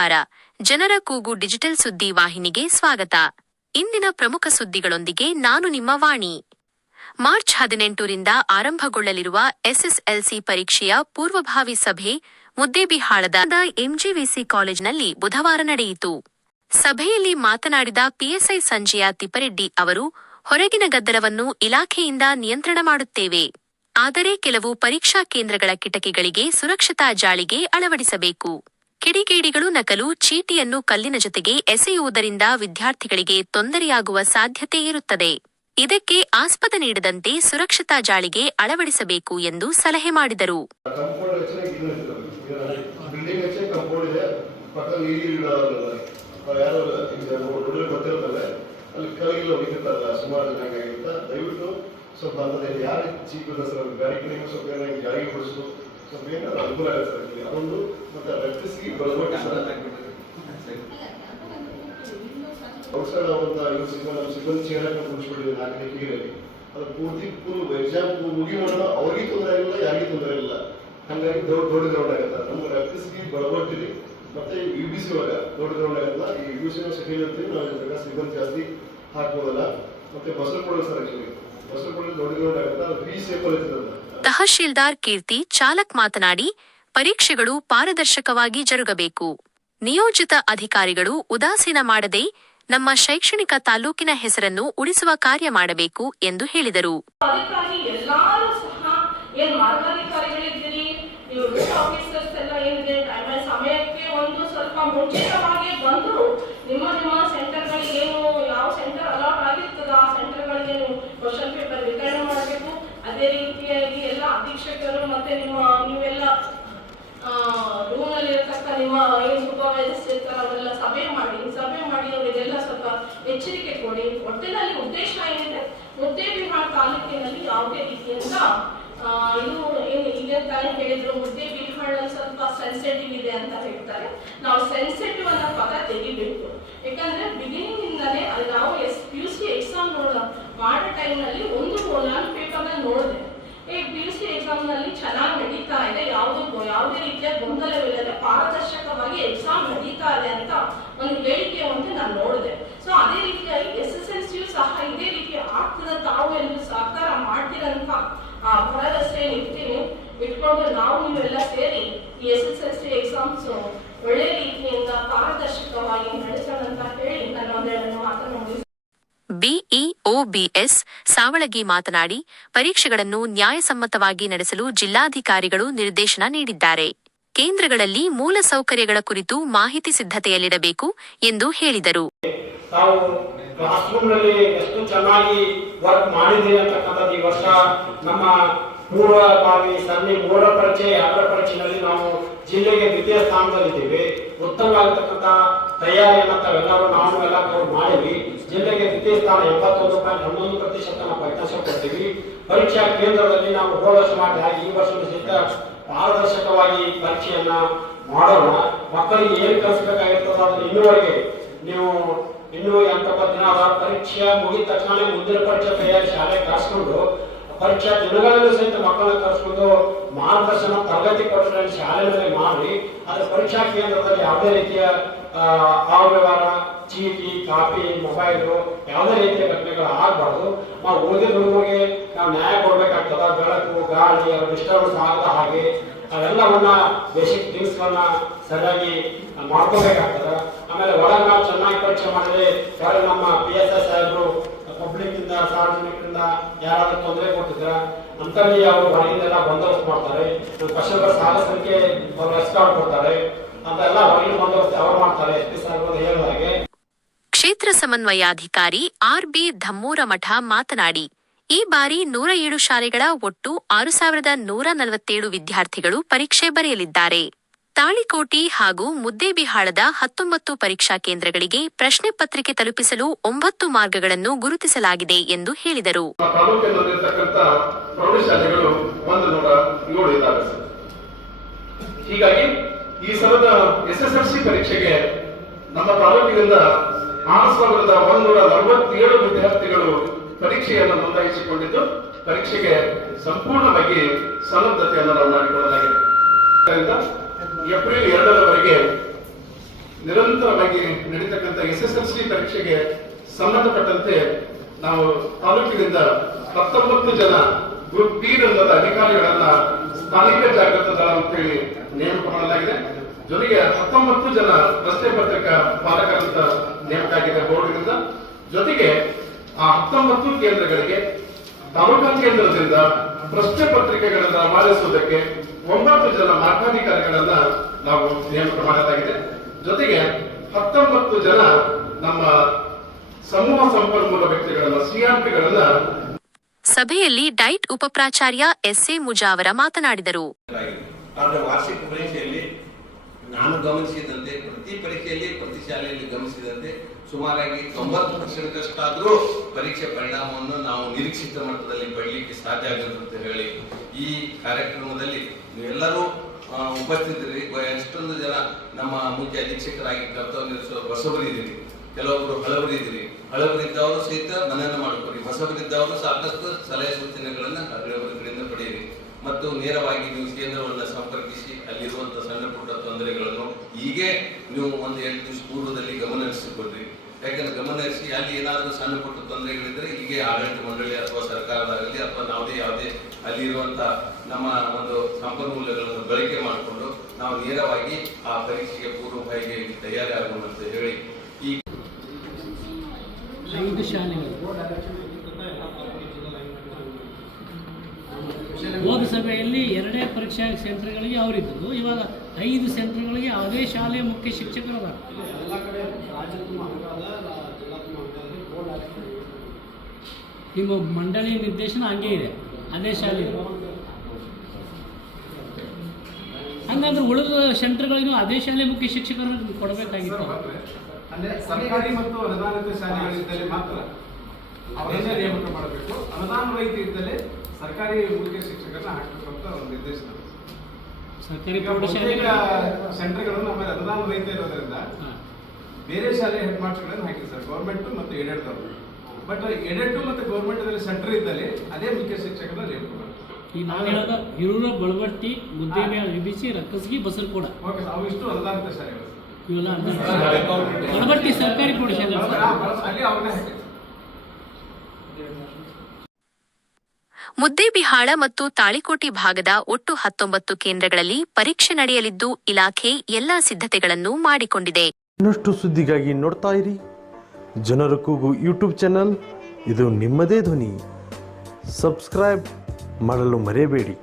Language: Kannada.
ನಮಸ್ಕಾರ. ಜನರ ಕೂಗು ಡಿಜಿಟಲ್ ಸುದ್ದಿ ವಾಹಿನಿಗೆ ಸ್ವಾಗತ. ಇಂದಿನ ಪ್ರಮುಖ ಸುದ್ದಿಗಳೊಂದಿಗೆ ನಾನು ನಿಮ್ಮ ವಾಣಿ. ಮಾರ್ಚ್ 18ರಿಂದ ಆರಂಭಗೊಳ್ಳಲಿರುವ ಎಸ್ಎಸ್ಎಲ್ಸಿ ಪರೀಕ್ಷೆಯ ಪೂರ್ವಭಾವಿ ಸಭೆ ಮುದ್ದೇಬಿಹಾಳದ ಎಂಜಿವಿಸಿ ಕಾಲೇಜಿನಲ್ಲಿ ಬುಧವಾರ ನಡೆಯಿತು. ಸಭೆಯಲ್ಲಿ ಮಾತನಾಡಿದ ಪಿಎಸ್ಐ ಸಂಜಯ ತಿಪ್ಪರೆಡ್ಡಿ ಅವರು, ಹೊರಗಿನ ಗದ್ದಲವನ್ನು ಇಲಾಖೆಯಿಂದ ನಿಯಂತ್ರಣ ಮಾಡುತ್ತೇವೆ. ಆದರೆ ಕೆಲವು ಪರೀಕ್ಷಾ ಕೇಂದ್ರಗಳ ಕಿಟಕಿಗಳಿಗೆ ಸುರಕ್ಷತಾ ಜಾಳಿಗೆ ಅಳವಡಿಸಬೇಕು. ಕಿಡಿಗೇಡಿಗಳು ನಕಲು ಚೀಟಿಯನ್ನು ಕಲ್ಲಿನ ಜೊತೆಗೆ ಎಸೆಯುವುದರಿಂದ ವಿದ್ಯಾರ್ಥಿಗಳಿಗೆ ತೊಂದರೆಯಾಗುವ ಸಾಧ್ಯತೆ ಇರುತ್ತದೆ. ಇದಕ್ಕೆ ಆಸ್ಪದ ನೀಡದಂತೆ ಸುರಕ್ಷತಾ ಜಾಳಿಗೆ ಅಳವಡಿಸಬೇಕು ಎಂದು ಸಲಹೆ ಮಾಡಿದರು. ಅನುಕೂಲ ಆಗುತ್ತೆ ಅದೊಂದು. ಮತ್ತೆ ಎಲೆಕ್ಟ್ರಿಸಿಟಿ ಔಟ್ಸೈಡ್ ನಮ್ಮ ಸಿಬ್ಬಂದಿ ಚೇರನ್ನು ಕುಡಿಸ್ಬಿಟ್ಟಿದೆ 4 ಕಿಟಕಿಗಳಲ್ಲಿ. ಅದು ಪೂರ್ತಿ ಎಕ್ಸಾಮ್ ಮುಗಿ ಮಾಡೋಣ, ಅವ್ರಿಗೆ ತೊಂದರೆ ಇಲ್ಲ, ಯಾರಿಗೂ ತೊಂದರೆ ಇಲ್ಲ. ಹಾಗಾಗಿ ದೊಡ್ಡ ಗ್ರೌಂಡ್ ಆಗುತ್ತೆ. ನಮ್ಗೆ ಎಲೆಕ್ಟ್ರಿಸಿಟಿ ಬಳಬಟ್ಟಿದೆ. ಮತ್ತೆ UBC ಒಳಗೆ ದೊಡ್ಡ ಗ್ರೌಂಡ್ ಆಗುತ್ತಲ್ಲ, ಈ UBC ಸೆಕೆಂಡ್ ಇರ್ತೀವಿ ನಾವು, ಸಿಬ್ಬಂದಿ ಜಾಸ್ತಿ ಹಾಕ್ಬೋದಲ್ಲ. ಮತ್ತೆ ಬಸವಪುರ ಸರ್, ಆಕ್ಚುಲಿ ಬಸವಪುರ ದೊಡ್ಡ ಗ್ರೌಂಡ್ ಆಗುತ್ತೆ, ಅದು ಬಿ ಸೇಫಲ್ ಇರ್ತದೆ. ತಹಶೀಲ್ದಾರ್ ಕೀರ್ತಿ ಚಾಲಕ್ ಮಾತನಾಡಿ, ಪರೀಕ್ಷೆಗಳು ಪಾರದರ್ಶಕವಾಗಿ ಜರುಗಬೇಕು. ನಿಯೋಜಿತ ಅಧಿಕಾರಿಗಳು ಉದಾಸೀನ ಮಾಡದೆ ನಮ್ಮ ಶೈಕ್ಷಣಿಕ ತಾಲೂಕಿನ ಹೆಸರನ್ನು ಉಳಿಸುವ ಕಾರ್ಯ ಮಾಡಬೇಕು ಎಂದು ಹೇಳಿದರು. ಅದೇ ರೀತಿಯಾಗಿ ಎಲ್ಲ ಅಧೀಕ್ಷಕರು ಮತ್ತೆ ನೀವೆಲ್ಲ ರೂಮ್ ನಲ್ಲಿ ಇರತಕ್ಕ ನಿಮ್ಮ ಏನು ಸೂಪರ್ವೈಸರ್ಸ್ ಇರ್ತಾರೆ ಅವರೆಲ್ಲ ಸಭೆ ಮಾಡಿ ಅವರಿಗೆಲ್ಲ ಸ್ವಲ್ಪ ಎಚ್ಚರಿಕೆ ಕೊಡಿ. ಒಟ್ಟಿನಲ್ಲಿ ಉದ್ದೇಶ ಏನಿದೆ, ಮುದ್ದೇಬಿಹಾಳ ತಾಲೂಕಿನಲ್ಲಿ ಯಾವುದೇ ರೀತಿಯಿಂದ ಇದು ಏನು ಈಗ ತಾನೇ ಹೇಳಿದ್ರು, ಮುದ್ದೇಬಿಹಾಳಲ್ಲಿ ಸ್ವಲ್ಪ ಸೆನ್ಸಿಟಿವ್ ಇದೆ ಅಂತ ಹೇಳ್ತಾರೆ. ನಾವು ಸೆನ್ಸಿಟಿವ್ ಅನ್ನೋ ಪದ ತೆಗಿಬೇಕು. ಯಾಕಂದ್ರೆ ಬಿಗಿನಿಂಗ್ ಇಂದಾನೆ ನಾವು PUC ಎಕ್ಸಾಮ್ ಮಾಡೋ ಟೈಮ್ನಲ್ಲಿ ನಾನು ಪೇಪರ್ನಲ್ಲಿ ನೋಡಿದೆ, PUC ಎಕ್ಸಾಮ್ ನಲ್ಲಿ ಚೆನ್ನಾಗಿ ನಡೀತಾ ಇದೆ, ಯಾವುದೇ ರೀತಿಯ ಗೊಂದಲವಿಲ್ಲದೆ ಪಾರದರ್ಶಕವಾಗಿ ಎಕ್ಸಾಮ್ ನಡೀತಾ ಇದೆ ಅಂತ ಒಂದು ಹೇಳಿಕೆ ಅಂತ ನಾನು ನೋಡಿದೆ. ಸೊ ಅದೇ ರೀತಿಯಾಗಿ SSLC ಸಹ ಇದೇ ರೀತಿ ಆಗ್ತದ, ತಾವು ಎಂದು ಸಹಕಾರ ಮಾಡ್ತೀರಂತ ಭರವಸೆ ಇಟ್ಕೊಂಡು ನಾವು ನೀವೆಲ್ಲ ಸೇರಿ ಈ SSLC ಎಕ್ಸಾಮ್ಸ್ ಒಳ್ಳೆ ರೀತಿಯಿಂದ ಪಾರದರ್ಶಕವಾಗಿ ನಡೆಸೋಣ ಅಂತ ಹೇಳಿ ನಾನು ಒಂದೆರಡು ಮಾತನ್ನು ಮುಗಿಸ್ತೇನೆ. BEOBS ಸಾವಳಗಿ ಮಾತನಾಡಿ, ಪರೀಕ್ಷೆಗಳನ್ನು ನ್ಯಾಯಸಮ್ಮತವಾಗಿ ನಡೆಸಲು ಜಿಲ್ಲಾಧಿಕಾರಿಗಳು ನಿರ್ದೇಶನ ನೀಡಿದ್ದಾರೆ. ಕೇಂದ್ರಗಳಲ್ಲಿ ಮೂಲ ಸೌಕರ್ಯಗಳ ಕುರಿತು ಮಾಹಿತಿ ಸಿದ್ಧತೆಯಲ್ಲಿಡಬೇಕು ಎಂದು ಹೇಳಿದರು. ತಾವು ಕ್ಲಾಸ್ ರೂಮ್ ನಲ್ಲಿ ಎಷ್ಟು ಚೆನ್ನಾಗಿ ವರ್ಕ್ ಮಾಡಿದ್ದೀರಿ ಅಂತಕ್ಕಂಥದ್ದು ಈ ವರ್ಷ ನಮ್ಮ ಪೂರ್ವಭಾವಿ ಸನ್ನಿ 3ರ ಪರೀಕ್ಷೆ 2ರ ಪರೀಕ್ಷೆಯಲ್ಲಿ ನಾವು ಜಿಲ್ಲೆಗೆ ದ್ವಿತೀಯ ಸ್ಥಾನದಲ್ಲಿದ್ದೀವಿ. ಉತ್ತಮವಾಗಿರ್ತಕ್ಕಂಥ ತಯಾರಿಯನ್ನು ತಾವೆಲ್ಲರೂ ನಾವು ಎಲ್ಲ ಮಾಡಿದ್ವಿ. ಜಿಲ್ಲೆಗೆ ದ್ವಿತೀಯ ಸ್ಥಾನ 81.11% ಫಲಿತಾಂಶ ಕೊಡ್ತೀವಿ. ಪರೀಕ್ಷಾ ಕೇಂದ್ರದಲ್ಲಿ ನಾವು ಹೋದ ವರ್ಷ ಮಾಡಿದ ಹಾಗೆ ಈ ವರ್ಷ ಪಾರದರ್ಶಕವಾಗಿ ಪರೀಕ್ಷೆಯನ್ನ ಮಾಡೋಣ. ಮಕ್ಕಳಿಗೆ ಏನು ಕಲಿಸಬೇಕಾಗಿರ್ತದೆ ಅದನ್ನು ಇನ್ನೂವರೆಗೆ ನೀವು ಇನ್ನೂ 80 ದಿನ ಪರೀಕ್ಷೆ ಮುಗಿದ ತಕ್ಷಣ ಮುಂದಿನ ಪರೀಕ್ಷೆ ತಯಾರಿ ಶಾಲೆ ಕರೆಸ್ಕೊಂಡು ಪರೀಕ್ಷಾ ದಿನಗಳಲ್ಲೂ ಸಹಿತ ಮಕ್ಕಳನ್ನ ಕರೆಸ್ಕೊಂಡು ಮಾರ್ಗದರ್ಶನ ತರಗತಿ ಕೊಟ್ಟರೆ ಶಾಲೆಯಲ್ಲಿ ಮಾಡಿ, ಅದರ ಪರೀಕ್ಷಾ ಕೇಂದ್ರದಲ್ಲಿ ಯಾವುದೇ ರೀತಿಯ ಅವ್ಯವಹಾರ, ಚೀಟಿ, ಕಾಪಿ, ಮೊಬೈಲು ಯಾವುದೇ ರೀತಿಯ ಘಟನೆಗಳು ಆಗಬಾರ್ದು. ನಾವು ಓದಿದ ಹುಡುಗರಿಗೆ ನಾವು ನ್ಯಾಯ ಕೊಡ್ಬೇಕಾಗ್ತದ. ಬೆಳಕು, ಗಾಳಿ, ಅವ್ರ ಡಿಸ್ಟರ್ಬೆನ್ಸ್ ಆಗದ ಹಾಗೆ ಅವೆಲ್ಲವನ್ನ ಬೇಸಿಕ್ ಥಿಂಗ್ಸ್ಗಳನ್ನ ಸರಿಯಾಗಿ ಮಾಡ್ಕೋಬೇಕಾಗ್ತದ. ಆಮೇಲೆ ಒಳಗೆ ನಾವು ಚೆನ್ನಾಗಿ ಪರೀಕ್ಷೆ ಮಾಡಿದ್ರೆ ನಮ್ಮ PSI ಸಾಹೇಬರು ಪಬ್ಲಿಕ್ ಇಂದ, ಸಾರ್ವಜನಿಕರಿಂದ ಯಾರಾದ್ರೂ ತೊಂದರೆ ಕೊಟ್ಟಿದ್ರ ಅಂತಲ್ಲಿ ಅವರು ಹೊರಗಿಂದೆಲ್ಲ ಬಂದೋಬಸ್ತ್ ಮಾಡ್ತಾರೆ. ಕ್ವಶನ್ಗಳ ಸಾಲ ಸಂಖ್ಯೆ ಅವರು ಎಸ್ಕಾರ್ಡ್ ಕೊಡ್ತಾರೆ ಅಂತೆಲ್ಲ ಹೊರಗಿನ ಬಂದೋಬಸ್ತ್ ಅವರು ಮಾಡ್ತಾರೆ. SP ಸಾಹೇಬರು ಹೇಳಿದ ಹಾಗೆ ಕ್ಷೇತ್ರ ಸಮನ್ವಯಾಧಿಕಾರಿ RB ಧಮ್ಮೂರಮಠ ಮಾತನಾಡಿ, ಈ ಬಾರಿ 107 ಶಾಲೆಗಳ ಒಟ್ಟು 6147 ವಿದ್ಯಾರ್ಥಿಗಳು ಪರೀಕ್ಷೆ ಬರೆಯಲಿದ್ದಾರೆ. ತಾಳಿಕೋಟಿ ಹಾಗೂ ಮುದ್ದೇಬಿಹಾಳದ 19 ಪರೀಕ್ಷಾ ಕೇಂದ್ರಗಳಿಗೆ ಪ್ರಶ್ನೆ ಪತ್ರಿಕೆ ತಲುಪಿಸಲು 9 ಮಾರ್ಗಗಳನ್ನು ಗುರುತಿಸಲಾಗಿದೆ ಎಂದು ಹೇಳಿದರು. ಹೀಗಾಗಿ ಈ ಸಲದ SSLC ಪರೀಕ್ಷೆಗೆ ನಮ್ಮ ತಾಲೂಕಿನಿಂದ 6147 ವಿದ್ಯಾರ್ಥಿಗಳು ಪರೀಕ್ಷೆಯನ್ನು ನೋಂದಾಯಿಸಿಕೊಂಡಿದ್ದು ಪರೀಕ್ಷೆಗೆ ಸಂಪೂರ್ಣವಾಗಿ ಸನ್ನದ್ಧತೆಯನ್ನು ನಾವು ಮಾಡಿಕೊಳ್ಳಲಾಗಿದೆ. ಏಪ್ರಿಲ್ 2ರವರೆಗೆ ನಿರಂತರವಾಗಿ ನಡೀತಕ್ಕಂಥ SSLC ಪರೀಕ್ಷೆಗೆ ಸಂಬಂಧಪಟ್ಟಂತೆ ನಾವು ತಾಲೂಕಿನಿಂದ 19 ಜನ ಗ್ರೂಪ್ ಬಿ ರಂಗದ ಅಧಿಕಾರಿಗಳನ್ನ ಸ್ಥಾನಿಕ ಜಾಗೃತ ದಳ ಅಂತೇಳಿ ನೇಮಕ ಮಾಡಲಾಗಿದೆ. ಜೊತೆಗೆ 19 ಜನ ಪ್ರಶ್ನೆ ಪತ್ರಿಕಾ ಪಾಲಕರಂತ ನೇಮಕ ಆಗಿದೆ ಬೋರ್ಡ್ನಿಂದ. ಜೊತೆಗೆ ಆ 19 ಕೇಂದ್ರಗಳಿಗೆ ತಾಲೂಕಾ ಕೇಂದ್ರದಿಂದ ಪ್ರಶ್ನೆ ಪತ್ರಿಕೆಗಳನ್ನು ರವಾನಿಸುವುದಕ್ಕೆ 9 ಜನ ಮಾರ್ಗಾಧಿಕಾರಿಗಳನ್ನ ನಾವು ನೇಮಕ ಮಾಡಲಾಗಿದೆ. ಜೊತೆಗೆ 19 ಜನ ನಮ್ಮ ಸಮೂಹ ಸಂಪನ್ಮೂಲ ವ್ಯಕ್ತಿಗಳನ್ನ CRPಗಳನ್ನ. ಸಭೆಯಲ್ಲಿ ಡೈಟ್ ಉಪಪ್ರಾಚಾರ್ಯ SA ಮುಜಾವರ ಮಾತನಾಡಿದರು. ಆದರೆ ವಾರ್ಷಿಕ ಪರೀಕ್ಷೆಯಲ್ಲಿ ನಾನು ಗಮನಿಸಿದಂತೆ ಪ್ರತಿ ಪರೀಕ್ಷೆಯಲ್ಲಿ ಪ್ರತಿ ಶಾಲೆಯಲ್ಲಿ ಗಮನಿಸಿದಂತೆ ಸುಮಾರಾಗಿ 90%ಷ್ಟಾದರೂ ಪರೀಕ್ಷೆ ಪರಿಣಾಮವನ್ನು ನಾವು ನಿರೀಕ್ಷಿತ ಮಟ್ಟದಲ್ಲಿ ಪಡೆಯಲಿಕ್ಕೆ ಸಾಧ್ಯ ಆಗುತ್ತೆ ಅಂತ ಹೇಳಿ ಈ ಕಾರ್ಯಕ್ರಮದಲ್ಲಿ ನೀವೆಲ್ಲರೂ ಉಪಸ್ಥಿತರಿ. ಎಷ್ಟೊಂದು ಜನ ನಮ್ಮ ಮುಖ್ಯ ಅಧೀಕ್ಷಕರಾಗಿ ಕರ್ತವ್ಯ ನಿರ್ವಹಿಸುವ ಹೊಸಬರಿದ್ದೀರಿ, ಕೆಲವೊಬ್ಬರು ಹಳಬರಿದ್ದೀರಿ. ಹಳಬರಿದ್ದವರು ಸಹಿತ ಮನನ ಮಾಡಿಕೊಡಿ, ಹೊಸಬರಿದ್ದವರು ಸಾಕಷ್ಟು ಸಲಹೆ ಸೂಚನೆಗಳನ್ನು ಹಳಬರ ಕಡೆಯಿಂದ ಪಡೆಯಿರಿ ಮತ್ತು ನೇರವಾಗಿ ನೀವು ಕೇಂದ್ರವನ್ನು ಸಂಪರ್ಕಿಸಿ ಅಲ್ಲಿರುವಂತಹ ಸಣ್ಣ ಪುಟ್ಟ ತೊಂದರೆಗಳನ್ನು ಹೀಗೆ ನೀವು ಒಂದು 8 ದಿವಸ ಪೂರ್ವದಲ್ಲಿ ಗಮನ ಹರಿಸಿಕೊಡ್ರಿ. ಯಾಕಂದ್ರೆ ಗಮನ ಹರಿಸಿ ಅಲ್ಲಿ ಏನಾದರೂ ಸಣ್ಣ ಪುಟ್ಟ ತೊಂದರೆಗಳಿದ್ರೆ ಹೀಗೆ ಆಡಳಿತ ಮಂಡಳಿ ಅಥವಾ ಸರ್ಕಾರದಾಗಲಿ ಅಥವಾ ಯಾವುದೇ ಅಲ್ಲಿ ಇರುವಂತಹ ನಮ್ಮ ಒಂದು ಸಂಪನ್ಮೂಲಗಳನ್ನು ಬಳಕೆ ಮಾಡಿಕೊಂಡು ನಾವು ನೇರವಾಗಿ ಆ ಪರೀಕ್ಷೆಗೆ ಪೂರ್ವಭಾವಿಗೆ ತಯಾರಿ ಆಗೋಣ ಅಂತ ಹೇಳಿ ಈ 5 ಶಾಲೆಗಳು ಹೋದ ಸಭೆಯಲ್ಲಿ 2 ಪರೀಕ್ಷಾ ಸೆಂಟರ್ಗಳಿಗೆ ಅವರಿದ್ದರು. ಇವಾಗ 5 ಸೆಂಟರ್ಗಳಿಗೆ ಅದೇ ಶಾಲೆಯ ಮುಖ್ಯ ಶಿಕ್ಷಕರು ನಿಮ್ಮ ಮಂಡಳಿ ನಿರ್ದೇಶನ ಹಂಗೆ ಇದೆ, ಅದೇ ಶಾಲೆ. ಹಂಗಂದ್ರೆ ಉಳಿದ ಸೆಂಟರ್ಗಳಿಗೂ ಅದೇ ಶಾಲೆ ಮುಖ್ಯ ಶಿಕ್ಷಕರನ್ನು ಕೊಡಬೇಕಾಗಿತ್ತು. ಅಂದ್ರೆ ಸರ್ಕಾರಿ ಮತ್ತು ಅನುದಾನಿತ ಶಾಲೆಗಳಿದ್ದಲ್ಲಿ ಮಾತ್ರ ಅವರನ್ನೇ ನೇಮಕ ಮಾಡಬೇಕು. ಅನುದಾನ ರಹಿತ ಇದ್ದಲ್ಲಿ ಸರ್ಕಾರಿ ಮುಖ್ಯ ಶಿಕ್ಷಕರನ್ನ ಹಾಕಬೇಕಂತ ಒಂದು ನಿರ್ದೇಶನ. ಸರ್ಕಾರಿ ಸೆಂಟರ್ಗಳು ನಮ್ಮಲ್ಲಿ ಅನುದಾನ ರಹಿತ ಇರೋದ್ರಿಂದ ಬೇರೆ ಶಾಲೆ ಹೆಡ್ ಮಾಸ್ಟರ್ಗಳನ್ನು ಹಾಕಿರ್ತಾರೆ, ಗೌರ್ಮೆಂಟ್ ಮತ್ತು ಏಡೆಡ್. ಬಟ್ ಏಡೆಡ್ ಮತ್ತು ಗೌರ್ಮೆಂಟ್ ಸೆಂಟರ್ ಇದ್ದಲ್ಲಿ ಅದೇ ಮುಖ್ಯ ಶಿಕ್ಷಕರನ್ನ ನೇಮಕ ಮಾಡಬೇಕು. ಈಗ ನಾವು ಹೇಳೋದು ಹಿರೂರು, ಬಳವಟ್ಟಿ, ಮುದ್ದೇಬಿಹಾಳ, ವಿಬಿಸಿ, ರಕ್ಕಸ್ಗಿ, ಬಸರಕೋಡ ಅವು ಇಷ್ಟು ಅನುದಾನಿತ ಶಾಲೆಗಳು. ಇವೆಲ್ಲ ಬಳವಟ್ಟಿ ಸರ್ಕಾರಿ ಪ್ರೌಢಶಾಲೆ ಅಲ್ಲಿ ಅವ್ರನ್ನೇ ಹಾಕಿರ್ತಾರೆ. ಮುದ್ದೇಬಿಹಾಳ ಮತ್ತು ತಾಳಿಕೋಟಿ ಭಾಗದ ಒಟ್ಟು 19 ಕೇಂದ್ರಗಳಲ್ಲಿ ಪರೀಕ್ಷೆ ನಡೆಯಲಿದ್ದು ಇಲಾಖೆ ಎಲ್ಲಾ ಸಿದ್ಧತೆಗಳನ್ನು ಮಾಡಿಕೊಂಡಿದೆ. ಇನ್ನಷ್ಟು ಸುದ್ದಿಗಾಗಿ ನೋಡ್ತಾ ಇರಿ ಜನರ ಕೂಗು ಯೂಟ್ಯೂಬ್ ಚಾನಲ್. ಇದು ನಿಮ್ಮದೇ ಧ್ವನಿ. ಸಬ್ಸ್ಕ್ರೈಬ್ ಮಾಡಲು ಮರೆಯಬೇಡಿ.